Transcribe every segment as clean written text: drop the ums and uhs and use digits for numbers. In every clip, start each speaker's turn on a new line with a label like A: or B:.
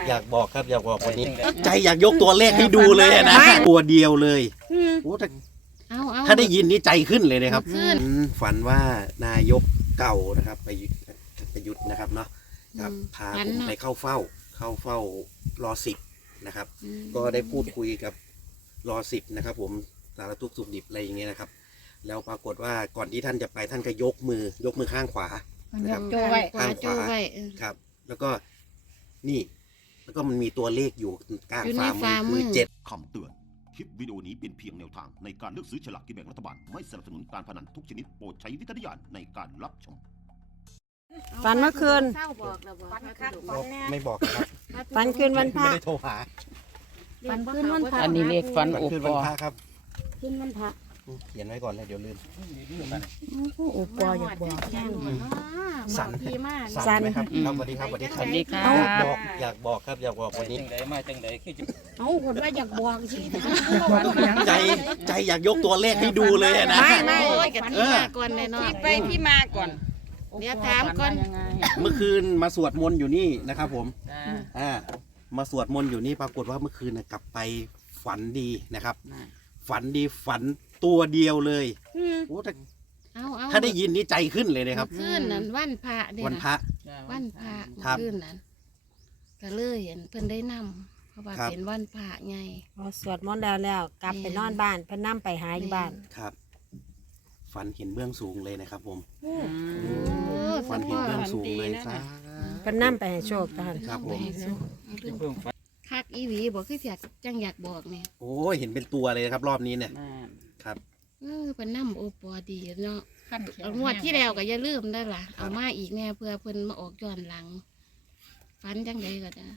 A: อยากบอกครับอยากบอกวันนี้ใจอยากยกตัวเลขให้ดูเลยนะตัวเดียวเลยโอ้ถ้าได้ยินนี่ใจขึ้นเลยนะครับฝันว่านายกเก่านะครับประยุทธ์นะครับเนาะครับพาผมไปเข้าเฝ้ารอ10นะครับก็ได้พูดคุยกับรอ10นะครับผมสารทุกข์สุขดิบอะไรอย่างเงี้ยนะครับแล้วปรากฏว่าก่อนที่ท่านจะไปท่านก็ยกมือข้างขวานะครับข้างขวาครับแล้วก็นี่แล้วก็มันมีตัวเลขอยู่กลางฝ่ามือคือ7
B: คำเตือนคลิปวิดีโอนี้เป็นเพียงแนวทางในการเลือกซื้อฉลากกินแบ่งรัฐบาลไม่สนับสนุนการพนันทุกชนิดโปรดใช้วิจารณญาณในการรับชม
C: ฝันเมื่อคืน
A: ไม่บอกครับ
C: ฝันคืนวันพระ
A: ไม่ได้โทรหา
C: ฝันคืนวันพระ
D: อันนี้เลขฝัน
A: คืนวันพระครับ
C: คืนวันพระ
A: เขียนไว้ก่อนเลยเดี๋ยวลืม
C: โอ้ปออยากบอกแค่
A: สั่นไหมครับสวัสดีครับสวัสดีครับอยากบอกครับอยากบอกวันนี้
C: เอาคนว่าอยากบอกสิ
A: ใจอยากยกตัวเลขให้ดูเลยนะ
C: ไม่
E: กับที่มาก่อนเลยเนาะที่มาก่อนเดี๋ยวถามก่อน
A: เมื่อคืนมาสวดมนต์อยู่นี่นะครับผมมาสวดมนต์อยู่นี่ปรากฏว่าเมื่อคืนกลับไปฝันดีนะครับฝันดีฝันตัวเดียวเลยโอ้ถ้าได้ยินนี่ใจขึ้นเลยนะครับ
E: ขึ้นนั้นวันพระเนี่ย
A: วันพระ
E: ขึ้นนั้นก็เลยเห็นเพิ่นได้นำเพราะว่าเป็นวันพระไง
C: สวดมนต์แล้วกลับไปนอนบ้านเพิ่นนั่งไปหาอยู่บ้าน
A: ครับฝันเห็นเบื้องสูงเลยนะครับผมฝันเห็นเบื้องสูงเลยครับ
C: เพิ่นนั่งไปให้โชคกัน
A: ครับผม
E: คักอีหวีบอกคืออยากบอกเนี่ย
A: โอ้ยเห็นเป็นตัวเลยครับรอบนี้เนี่ยครับ
E: เพิ่นนำโอปอดีเนาะงวดที่แล้วก็อย่าลืมได้ล่ะเอามาอีกแน่เพื่อเพิ่นมาออกย้อนหลังฝันจังไดก็จ้ะ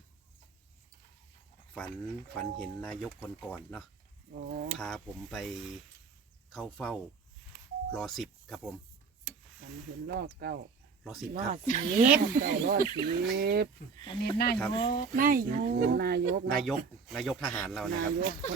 A: ฝันเห็นนายกคนก่อนเนาะพาผมไปเข้าเฝ้ารอ10ครับผม
D: ฝันเห็นรอ10ครับ
A: รอ10
D: อันนี้น
A: ายกทหารเรานะครับ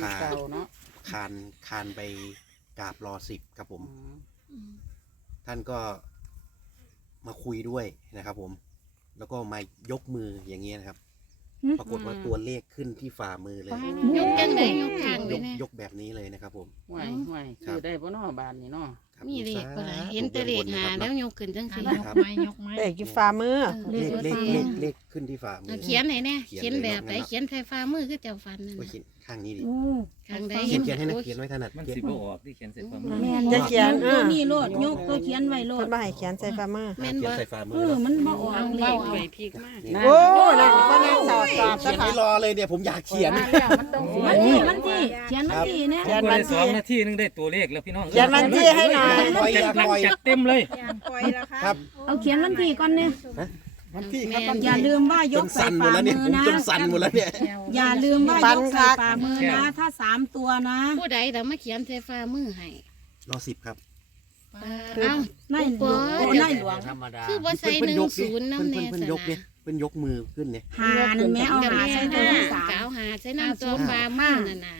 A: คานไปกราบรอ10ครับผมท่านก็มาคุยด้วยนะครับผมแล้วก็มายกมืออย่างเงี้ยนะครับปรากฏว่าตัวเลขขึ้นที่ฝ่ามือเลย
E: ยกยังไงยกข้างเลย
A: ยกแบบนี้เลยนะครับผม
D: ห่วยคือได้บ่เนาะบานนี่เนาะ
E: มีเลขบ่ล่ะเห็นแต่เลขหาแล้วยกขึ้นจังซี่
C: ยกไม้เลขที่ฝ่ามือ
A: เลขขึ้นที่ฝ่ามือ
E: เขียนไหนแน่เขียนแบบไหนเขียนใส่ฝ่ามือคือเจ้าฟันนั่น
A: ข้างนี้ดิ
E: ข้างใด
A: เขียนให้นะเขียนไว้ถนัด
F: มันสิบ่ออกที่เขียนใส่ฝ่ามือ
C: จะเขียน
G: นี่โลดยกตัวเขียนไว้โลด
C: บ่ให้เขียนใส่ฝ่ามือ
E: แม่นบ่
G: มันบ่ออกเลข
E: ไปพีกมาก
C: โอ้นั่นก็นั่งสอด
A: เขียนไม่รอเลยเนี่ยผมอยากเขียน
G: มันที่เขียนมันที่เนี่ย
F: เขียนมัน2 นาทีนึงได้ตัวเลขแล้วพี่น้อง
C: เขียนมันที่ให้หน่อย
F: จัดเต็มเลย
A: ครับ
G: เอาเขียนวันที่ก่อนเนี่ย
A: วันที่ครับ
G: อย่าลืมว่ายกใส่ฝ่ามือนะ
A: สั่นหมดแล้วเนี่ย
G: อย่าลืมว่ายกใส่ฝ่ามือนะถ้า3ตัวนะ
E: ผู้ใดแต่มาเขียนใส่ฝ่ามือให้
A: รอ10ครับ
E: นายหลวง
G: ธรรมดา
E: คือบ่ใส่10นำแน่
A: เพิ่นยกเนี่ยเพิ่นยกมือขึ้นเนี่ย
G: หานั่นแม่เอาหาใส่ตัว
E: 3เอาหาใส่น้ำตัวฝ่ามือนั่นน่ะ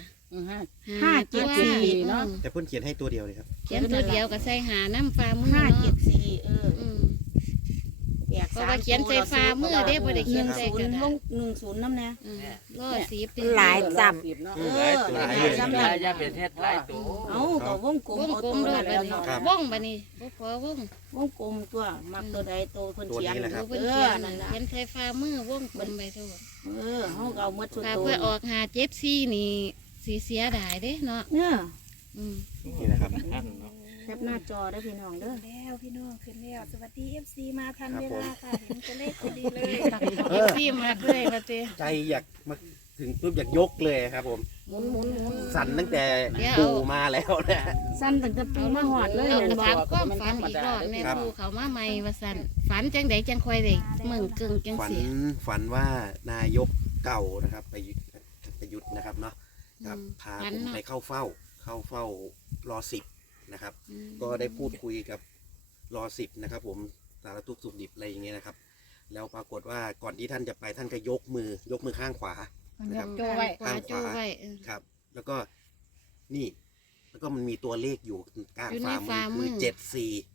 G: 574เนาะ
A: แต่เพิ่นเขียนให้ตัวเดียวเลยครับ
E: เขียนตัวเดียวก็ใส่หาน้ำฝ่ามือ
G: 574
E: เพราะว่าเขียนใส่ฝ่ามือเด้บ่ได้เขียนใส่กระดาษ
G: 10นำแน่
E: รอ10เป็น
C: หลายจับ
D: หลายอย่าเป็นเฮ็ดหลายตัว
G: เอาก็วงกลม
E: เอาตัวแล้ววงบัดนี้บ่พอ
G: วงกลมตัวมักตัวใดตัวเพิ่นเขียน
E: นั่นน่ะเขียนใส่ฝ่ามือวงกลมไปทั่ว
G: เฮาก็เอาหมดสุดตัว
E: เพื่อออก574นี่สิเสียดายเด้เนาะ
A: นี่นะครับ
G: แคปหน้าจอได้พี่น้องเด้อ
H: แล้วพี่น้องขึ้นแล้วสวัสดี FC มาทันเวลาค่ะเห็นตัวเลขพอดีเลย
E: FC มาเลยว่าติ
A: ใจอยากมาถึงปุ๊บอยากยกเลยครับผม
G: หมุน
A: สั่นตั้งแต่ปูมาแล้วนะ
G: สั่นตั้งแต่ปูมาหอดเลย
E: เห็นบ่ความฝันอีกรอบในปูเขามาใหม่ว่าสั่นฝันจังไดจังค่อยได้เมืองกึ่งจังเสีย
A: ฝันว่านายกเก่านะครับประยุทธ์นะครับเนาะครับพาผมไปเข้าเฝ้ารอ10นะครับก็ได้พูดคุยกับรอ10นะครับผมสารทุกข์สุขดิบอะไรอย่างเงี้ยนะครับแล้วปรากฏว่าก่อนที่ท่านจะไปท่านก็ยกมือข้างขวานะครับข้างขวาครับแล้วก็นี่แล้วก็มันมีตัวเลขอยู่กลางฝ่ามือคือ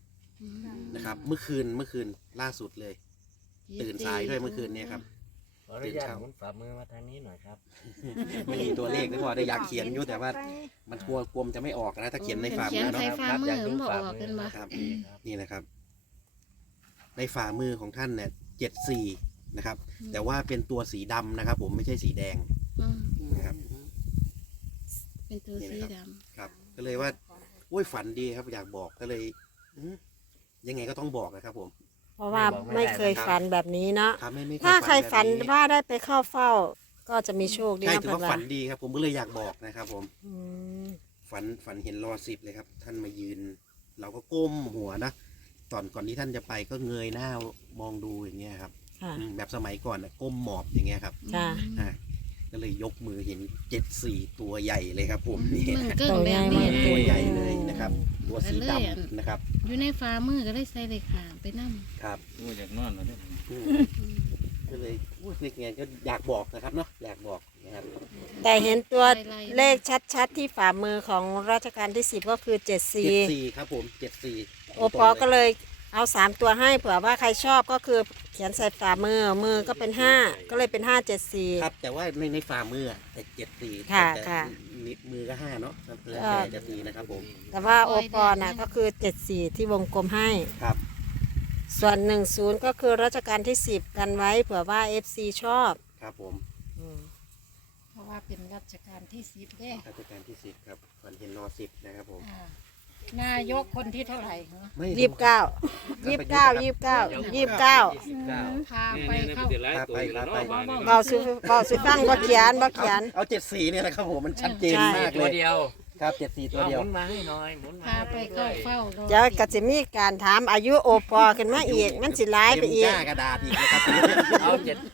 A: 74นะครับเมื่อคืนล่าสุดเลยตื่นสายด้วยเมื่อคืนเนี่ยครับ
I: อนุญาตหมุนฝ่ามือมาทางนี้หน่อยครับ
A: ไม่มีตัวเลขนะพ่อได้อยากเขียนอยู่แต่ว่ามันกลัวมันจะไม่ออกนะถ้าเขียนในฝ่ามื
E: เขีย
A: อน เนาะ
E: ใส่ฝ่ามือมันบ่ออกกันบ่
A: ครับนี่นะครับ ในฝ่ามือของท่านเนี่ย74นะครับ แต่ว่าเป็นตัวสีดำนะครับ ผมไม่ใช่สีแดง
E: อืม
A: นะครับ
E: เป็นตัวสีดำ
A: ครับ ก็เลยว่าโอ้ยฝันดีครับ อยากบอกก็เลยยังไงก็ต้องบอกนะครับ ผม
C: เพราะว่าไม่เคยฝันแบบนี้เนาะ
A: ครับไม่เคย
C: ถ้าใครฝัน
A: แบบ
C: ว่าได้ไปเข้าเฝ้า ก็จะมีโชคดี
A: ใช่
C: นะ
A: ถือ
C: เพิ่น
A: ว่า
C: ว่า
A: ฝันดีครับ ผมก็เลยอยากบอกนะครับ ผม
C: อืม
A: ฝันเห็นรอ10เลยครับ ท่านมายืน เราก็ก้มหัวนะก่อนที่ท่านจะไปก็เงยหน้ามองดูอย่างเงี้ยครับ
C: ค่ะ
A: แบบสมัยก่อนนะก้มหมอบอย่างเงี้ยครับ
C: จ้า
A: อ่าก็เลยยกมือเห็น74ตัวใหญ่เลยครับ ผมนี่
E: มึงเกิ้งแบบนี้
A: ตัวใหญ่
E: เล
A: เลย ยนะครับ ตัวสีดำนะครับ
E: อยู่ในฝ่ามือก็เลยใส่เลขหางไปนั่ง
A: ครับ
F: โอ้ยอยากนอนแล้วเนี่ย
A: ก็เลยเล็กเงี้ยก็อยากบอกนะครับเนาะอยากบอกนะครับ
C: แต่เห็นตัวเลขชัดๆที่ฝ่ามือของรัชกาลที่10ก็คือ74
A: 74ครับผม74
C: โอปอก็เลยเอา3ตัวให้เผื่อว่าใครชอบก็คือเขียนใส่ฝ่ามือก็เป็น5ก็เลยเป็น574
A: ครับแต่ว่าในฝ่ามืออะแต่74
C: ค่ะ
A: แต่
C: ค่ะ
A: นิ้วมือก็5เนาะแล้วแต่จะตีนะครับผม
C: แต่ว่าโอปอน่ะก็คือ74ที่วงกลมให้
A: ครับ
C: ส่วน10ก็คือรัชกาลที่10กันไว้เผื่อว่า FC ชอบ
A: ครับผม
G: เพราะว่าเป็นรัชกาลที่10เด้
A: ราชการที่10ครับฝันเห็นรอ10นะครับผม
G: นายกคนที่เท่าไหร่เหรอ
A: ไม่
C: 29
G: พาไปเข้า
C: เบาสุฟังบ่เขียน
A: เอา74เนี่ยนะครับผมมันชัดเจน
C: ใช่
A: มากเล
I: ตัวย เดียว
A: ครับ74ตัว
I: เอา
A: เดี
I: ห
A: ยว
I: มุนมาให้หน่อยหมุนมา
G: พาไปเข้าเฝ้า
C: เดี๋ยวก็จะมีการถามอายุโอปอขึ้นมาอีก มันสิหลายไปอีก
A: เต็มหน้ากระดาษอีกนะครับ
I: เอา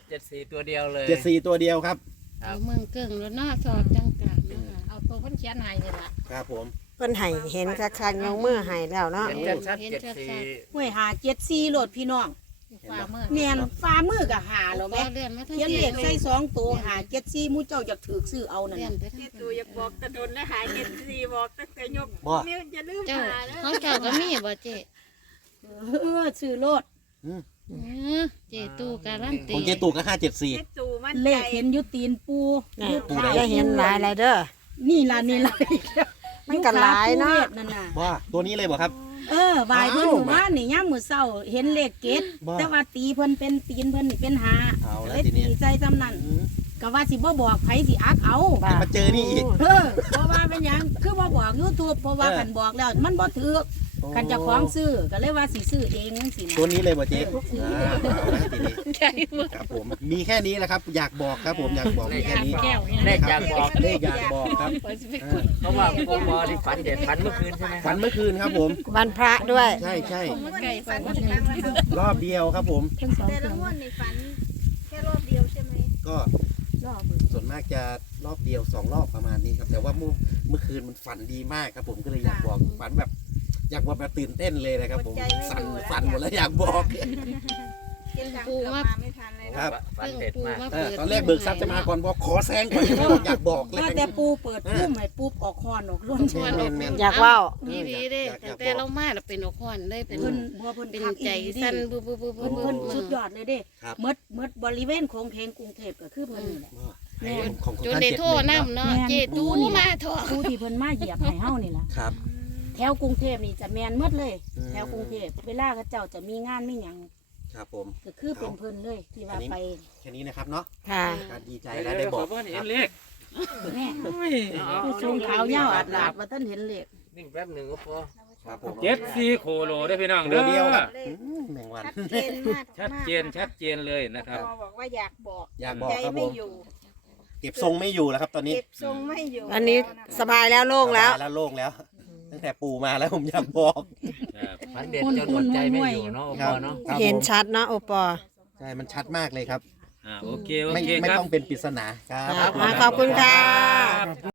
I: 74ตัวเดียวเลย
A: 74ตัวเดียวครับ
E: เอาเมืองเกิ้งแล้วหน้าสอดจังกลาง
G: เอาตัวคนเขียนให้นี่ล่ะ
A: ครับผม
C: เพิ่นให้เห็นคักๆยกมือให้แล้วเนาะ
I: เห็นชัดๆ74
G: ห้วยหา74โหลดพี่น้อง
E: ฝ่ามือ
G: เมียนฟ้ามือก็หาแล้ว
E: แม่
G: แม่
E: เลื่อนมาทั้ง
G: เขียนเลขใส่2ตัวหา74มู้เจ้าอยากถือซื้อเอานั่น
E: เลื่อน
G: น่ะ
E: ไปทั้ง
H: ตูอยากบอกตะโดนและหายเห็นสีบอกตั้งแต่ยก
A: บ่
H: เนี่ยอย่าลืม
E: เจ้า
H: หานะ
E: ของเจ้าก็มีบ่เจ๊
G: ซื้อโลด
E: เจตู้การันตี
A: ของเจตุกก็
H: เจ็
A: 574
H: ดตูมั่น
G: เล
H: ใจ
G: ขเห็นอยู่ตีนปู
C: นี่
G: อยู่
A: ปู
G: ขา
A: ไหน
C: จะเห็นหลายเด้อ
G: นี่ล่ะ
C: มันก็หลายเนาะ
G: อยู่ขปูวทนั่นน่ะ
A: ว่าตัวนี้เลยบ่ครับ
G: วายเพิ่น
A: อ้าว
G: หมู่บ้านนี่ย่ามมื้อเช้าเห็นเลขเกต
A: บ่
G: แต่ว่าตีเพิ่นเป็นตีนเพิ่นนี่เป็นหา
A: เอาแล้ว
G: เลย
A: ทีนี้
G: ตีใจจำนั้นก็ว่าสิบ่บอกไผสิอักเอา
A: มาเจอนี่อีก
G: เพราะว่าเป็นหยังคือบ่บอก YouTube เพราะว่าคันบอกแล้วมันบ่ถือคันเจะของซื้อก็เลยว่าสิซื้อเองจังซี่
A: ตัว
G: นะ
A: นี้เลยบ่เจ๊เอาแล้วทีนี้
E: ใช่บ่
A: ครับผมมีแค่นี้แหละครับ อยากบอกครับผมอยากบอกมีแค่นี้
G: แก้วเนี่ย
I: เลขอยากบอก
A: เลขอยากบอกครับ
I: เพราะว่าโอปอที่ฝันเด็ดฝันเมื่อคืนใช่ไหมค
A: ฝั
I: รับ
A: นเมื่อคืนครับผม
C: วันพระด้วย
A: ใช่ใช่
H: ไก่ฝันถึงครั้งแล้วครับ
A: รอบเดียวครับผม
H: แต่ละงวดในฝันแค่รอบเดียวใช่ไหม
A: ก็ส่วนมากจะรอบเดียว2 รอบประมาณนี้ครับ แต่ว่าเมื่อคืนมันฝันดีมากครับ ผมก็เลยอยากบอกฝันแบบอยากบอกแบบตื่นเต้นเลยนะครับผมสั่นหมดแล้วอยากบอก
H: เก็บตังค์เกือบมาไม่ทันเลย
A: ครับ
I: ฝันเด็ดมาก
A: ตอนแรกเบิกทรัพย์จะมาก่อนบอกขอแซงก่อนอยากบอกเลย
G: ว่าแต่ปูเปิดพุ่มให้ปุ๊บออกฮ้อนออกร้อน
E: ชวนออก
C: อยากเว้า
E: นี่ดีเด้แต่เรามาแล้วเป็นอกควันเลยเป็น
G: เพิ่นบ่เพิ่น
E: เป็น
G: คัก
E: ใจ
G: อีหลี
E: สั่น
G: ดิ
E: บุบบุบบุบ
G: เพิ่น
E: บุ
G: เพิ่น
E: บ
G: สุดยอดเลยเด้
A: ครับ
G: หมดบริเวณของเพลงกรุงเทพก็คือเพิ่นนี่แหละ
A: ของ
E: จน
A: ท่าน
E: ได้
A: 7
E: โทรนำเนาะเจตู้มาโทร
G: ผู้ที่เพิ่นมาเหยียบให้เฮานี่ล่ะ
A: ครับ
G: แถวกรุงเทพนี่จะแม่นหมดเลย
A: อืม
G: แถวกรุงเทพเวลาเขาเจ้าจะมีงานมีหยัง
A: ครับผม
G: ก็คือเป็นเพิ่นเลยที่ว่าไป
A: แค่นี้นะครับเนาะ
C: ค่ะ
A: การดีใจแล้วได้บอก
F: เห็นเลข
G: แม่
F: โอ้ย
G: ผู้ชงขาวยาวอาดลาดว่าท่านเห็นเลข
I: นิ่งแป๊บหนึ่งโอปอ
A: ครับผม
F: 74โคโลได้อพี่น้อง
A: เดี
F: เด้
A: ยวเดียว
F: อ
A: ครับแมงวัน
H: ชัดเจนมาก
F: ชัดเจนเลยนะครับ
H: พอบอกว่าอยากบอก
A: อยากบอก
H: ใจ
A: ครับผ
H: ไม่
A: ม
H: อยู่
A: เก็บทรงไม่อยู่แล้วครับตอนนี้
H: เก็บทรงไม่อยู่
C: อันนี้สบายแล้วโล่งแล้ว
A: สบายแล้วโล่งแล้ว ตั้งแต่ปู่มาแล้วผมอยากบอก
I: ฝันเด็ดจนอดใจไม่อยู่เนาะโอปอเนาะ
A: ครับ
C: เห็น
A: ผม
C: ชัดเนาะโอปอ
A: ใช่มันชัดมากเลยครับ
F: โอเค
A: ไม่
F: ครับ
A: ต้องเป็นปริศนาครับ
C: ขอบคุณค่ะ